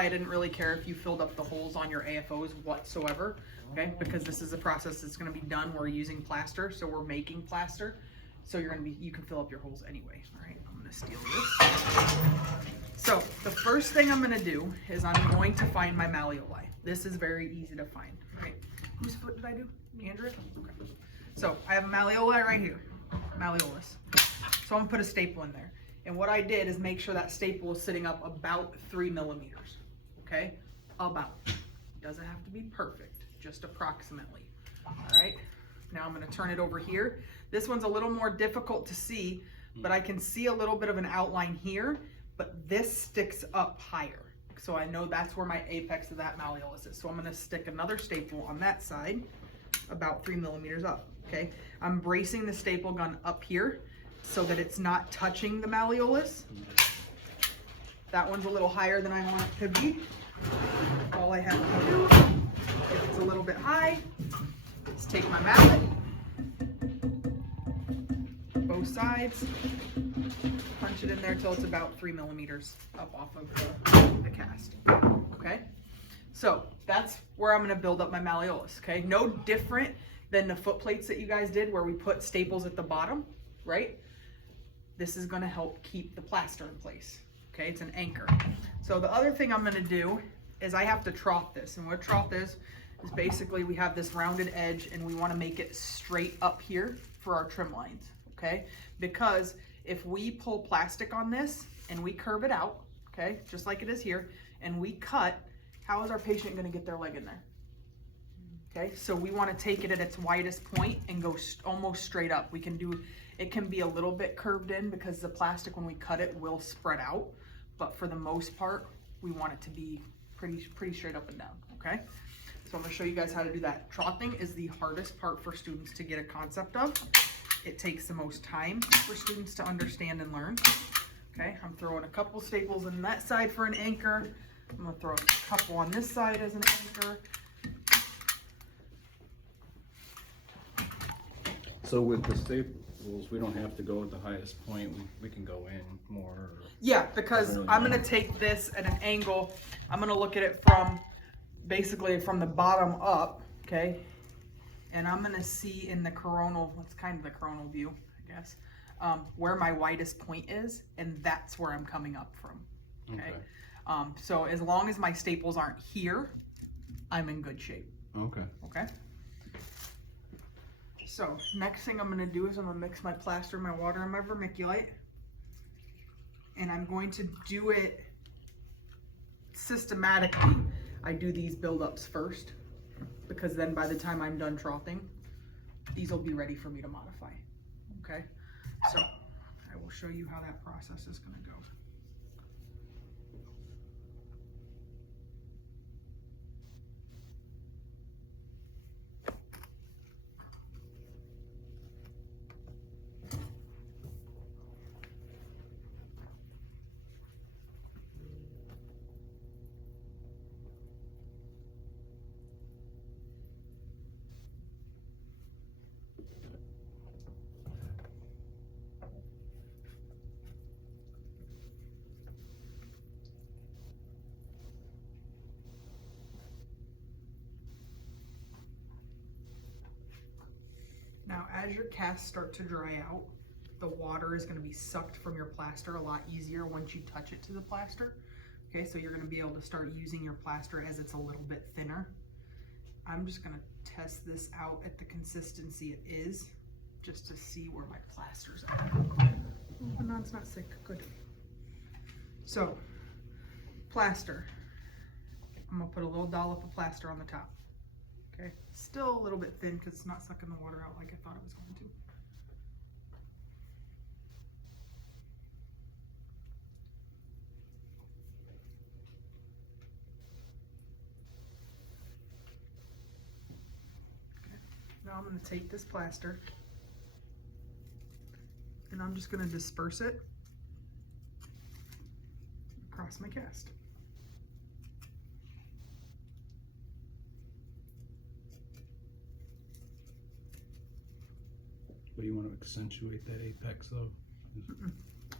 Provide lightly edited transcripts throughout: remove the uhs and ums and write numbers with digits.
I didn't really care if you filled up the holes on your AFOs whatsoever, okay? Because this is a process that's gonna be done. We're using plaster, so we're making plaster. So you can fill up your holes anyway. All right, I'm gonna steal this. So the first thing I'm gonna do is I'm going to find my malleoli. This is very easy to find, right? Whose foot did I do? Andrew? Okay. So I have a malleoli right here, malleolus. So I'm gonna put a staple in there. And what I did is make sure that staple is sitting up about 3 millimeters, okay? About. Doesn't have to be perfect, just approximately. All right, now I'm gonna turn it over here. This one's a little more difficult to see, but I can see a little bit of an outline here, but this sticks up higher. So I know that's where my apex of that malleolus is. So I'm gonna stick another staple on that side, about 3 millimeters up, okay? I'm bracing the staple gun up here so that it's not touching the malleolus. That one's a little higher than I want it to be. All I have to do, if it's a little bit high, is take my mallet, both sides, punch it in there till it's about 3 millimeters up off of the cast, okay? So that's where I'm gonna build up my malleolus, okay? No different than the foot plates that you guys did where we put staples at the bottom, right? This is gonna help keep the plaster in place, okay? It's an anchor. So the other thing I'm gonna do is I have to trough this. And what trough is basically we have this rounded edge and we wanna make it straight up here for our trim lines, okay? Because if we pull plastic on this and we curve it out, okay, just like it is here, and we cut, how is our patient gonna get their leg in there? Okay, so we wanna take it at its widest point and go almost straight up. We can do, it can be a little bit curved in because the plastic, when we cut it, will spread out. But for the most part, we want it to be pretty straight up and down, okay? So I'm gonna show you guys how to do that. Troughing is the hardest part for students to get a concept of. It takes the most time for students to understand and learn. Okay, I'm throwing a couple staples in that side for an anchor. I'm gonna throw a couple on this side as an anchor. So with the staples, we don't have to go at the highest point. We can go in more. Or yeah, because I'm gonna take this at an angle. I'm gonna look at it from basically from the bottom up, okay? And I'm gonna see in the coronal, it's kind of the coronal view, I guess, where my widest point is, and that's where I'm coming up from, okay? So as long as my staples aren't here, I'm in good shape. Okay. Okay? So next thing I'm gonna do is I'm gonna mix my plaster, my water, and my vermiculite. And I'm going to do it systematically. I do these buildups first, because then by the time I'm done troughing, these will be ready for me to modify, okay? So I will show you how that process is gonna go. Now, as your casts start to dry out, the water is gonna be sucked from your plaster a lot easier once you touch it to the plaster. Okay, so you're gonna be able to start using your plaster as it's a little bit thinner. I'm just gonna test this out at the consistency it is, just to see where my plaster's at. Oh, no, it's not sick, good. So, plaster. I'm gonna put a little dollop of plaster on the top. Okay, still a little bit thin because it's not sucking the water out like I thought it was going to. Okay. Now I'm going to take this plaster and I'm just going to disperse it across my cast. But you want to accentuate that apex though?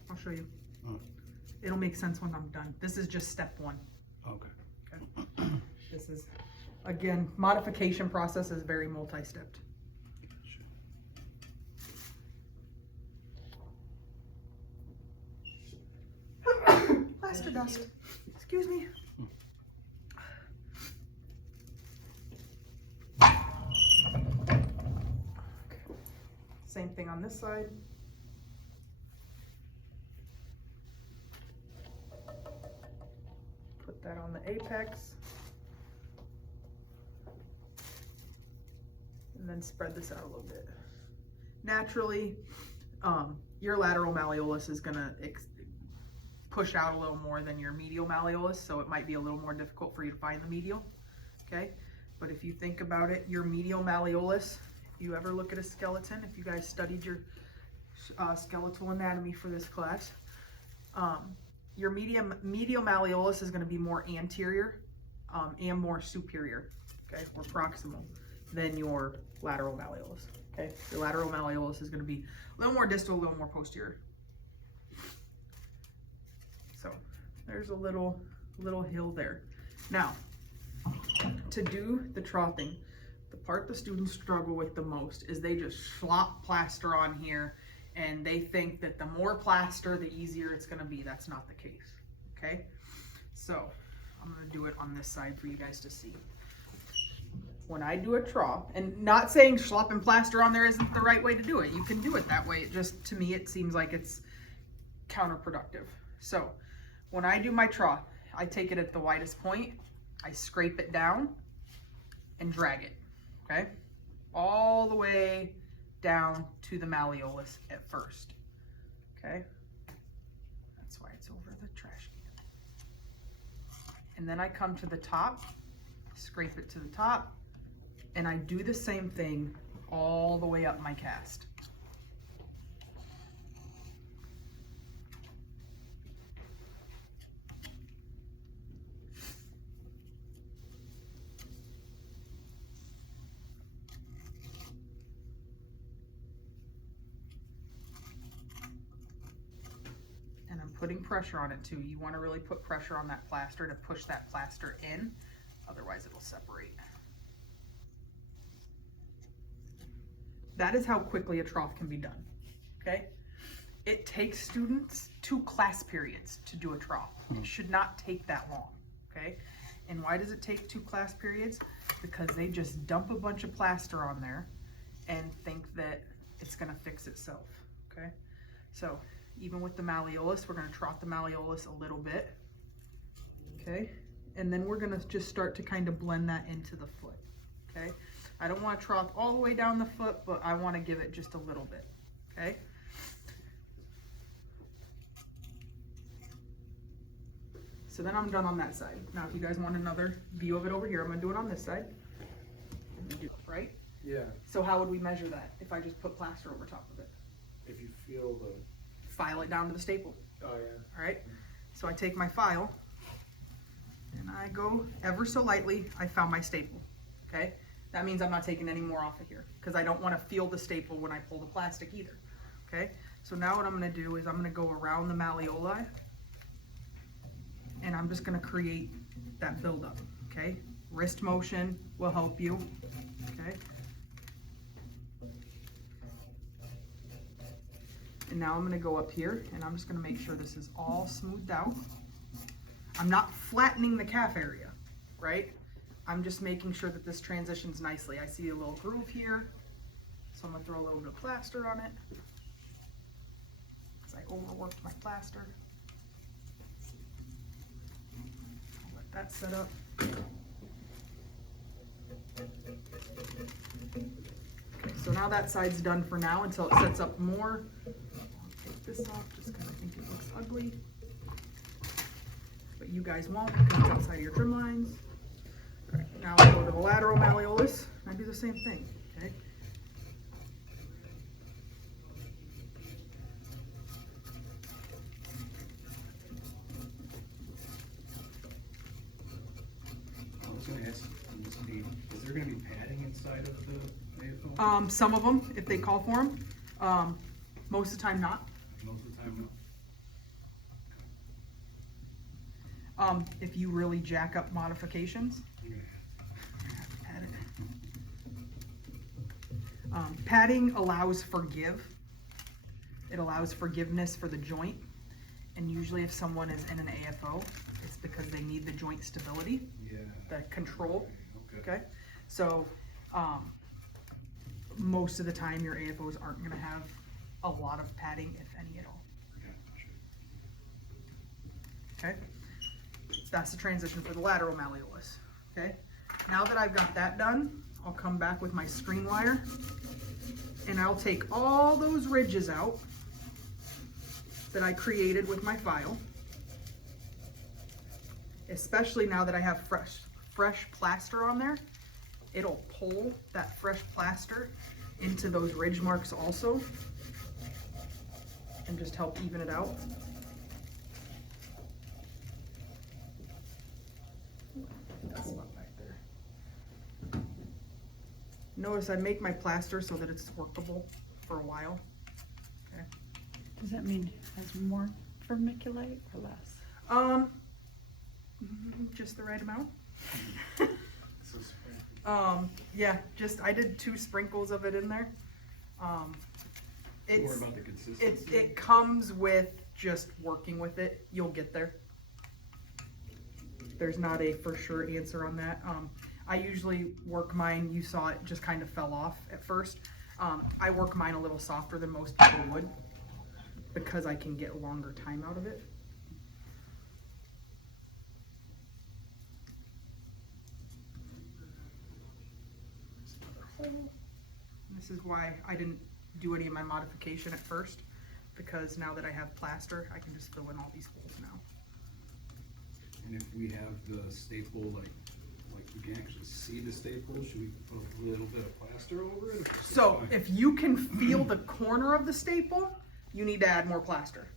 I'll show you. Oh. It'll make sense when I'm done. This is just step one. Okay. This is, again, modification process is very multi-stepped. Plaster dust. Excuse me. Same thing on this side. Put that on the apex. And then spread this out a little bit. Naturally, your lateral malleolus is gonna push out a little more than your medial malleolus, so it might be a little more difficult for you to find the medial, okay? But if you think about it, your medial malleolus, if you ever look at a skeleton, if you guys studied your skeletal anatomy for this class, your medial malleolus is gonna be more anterior and more superior, okay, or proximal than your lateral malleolus, okay? Your lateral malleolus is gonna be a little more distal, a little more posterior. So there's a little hill there. Now, to do the troughing, the part the students struggle with the most is they just slop plaster on here and they think that the more plaster, the easier it's gonna be. That's not the case, okay? So I'm gonna do it on this side for you guys to see. When I do a trough, and not saying slopping plaster on there isn't the right way to do it. You can do it that way. It just, to me, it seems like it's counterproductive. So when I do my trough, I take it at the widest point, I scrape it down and drag it, okay? All the way down to the malleolus at first, okay? That's why it's over the trash can. And then I come to the top, scrape it to the top, and I do the same thing all the way up my cast. And I'm putting pressure on it too. You want to really put pressure on that plaster to push that plaster in, otherwise it'll separate. That is how quickly a trough can be done, okay? It takes students 2 class periods to do a trough. It should not take that long, okay? And why does it take 2 class periods? Because they just dump a bunch of plaster on there and think that it's gonna fix itself, okay? So even with the malleolus, we're gonna trough the malleolus a little bit, okay? And then we're gonna just start to kind of blend that into the foot, okay? I don't want to trough all the way down the foot, but I want to give it just a little bit, okay? So then I'm done on that side. Now, if you guys want another view of it over here, I'm gonna do it on this side. Right? Yeah, So how would we measure that if I just put plaster over top of it? if you feel the, File it down to the staple, oh yeah. all right? So I take my file and I go ever so lightly, I found my staple, okay? That means I'm not taking any more off of here because I don't want to feel the staple when I pull the plastic either, okay? So now what I'm going to do is I'm going to go around the malleoli and I'm just going to create that buildup, okay? Wrist motion will help you, okay? And now I'm going to go up here and I'm just going to make sure this is all smoothed out. I'm not flattening the calf area, right? I'm just making sure that this transitions nicely. I see a little groove here, so I'm gonna throw a little bit of plaster on it because I overworked my plaster. I'll let that set up. Okay, so now that side's done for now until it sets up more. I'll take this off just because I think it looks ugly. But you guys won't because it's outside of your trim lines. All right, now I go to the lateral malleolus and I do the same thing, okay? I was gonna ask, is there gonna be padding inside of the AFO? Some of them, if they call for them. Most of the time not. Most of the time, no. if you really jack up modifications. Yeah. Pad it. Padding allows it allows forgiveness for the joint, and usually if someone is in an AFO, it's because they need the joint stability, Yeah. the control. Okay. Okay, so most of the time your AFOs aren't going to have a lot of padding, if any at all. Okay, that's the transition for the lateral malleolus. Okay, now that I've got that done, I'll come back with my screen wire and I'll take all those ridges out that I created with my file, especially now that I have fresh plaster on there. It'll pull that fresh plaster into those ridge marks also and just help even it out. That's about right there. Notice I make my plaster so that it's workable for a while. Okay. Does that mean it has more vermiculite or less? Just the right amount. So sprinkle. Yeah, I did 2 sprinkles of it in there. More about the consistency. It comes with just working with it. You'll get there. There's not a for sure answer on that. I usually work mine, you saw it just kind of fell off at first. I work mine a little softer than most people would because I can get a longer time out of it. This is why I didn't do any of my modification at first, because now that I have plaster, I can just fill in all these holes now. And if we have the staple, like we can actually see the staple, should we put a little bit of plaster over it? So if you can feel the corner of the staple, you need to add more plaster.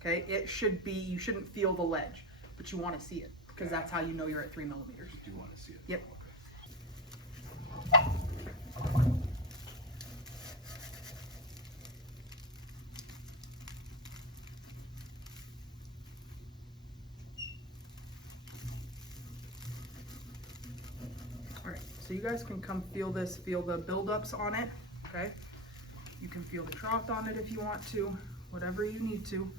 Okay, it should be, you shouldn't feel the ledge, but you want to see it, because that's how you know you're at 3 millimeters. Do you want to see it? Yep. Alright, so you guys can come feel this, feel the buildups on it, okay? You can feel the trough on it if you want to, whatever you need to.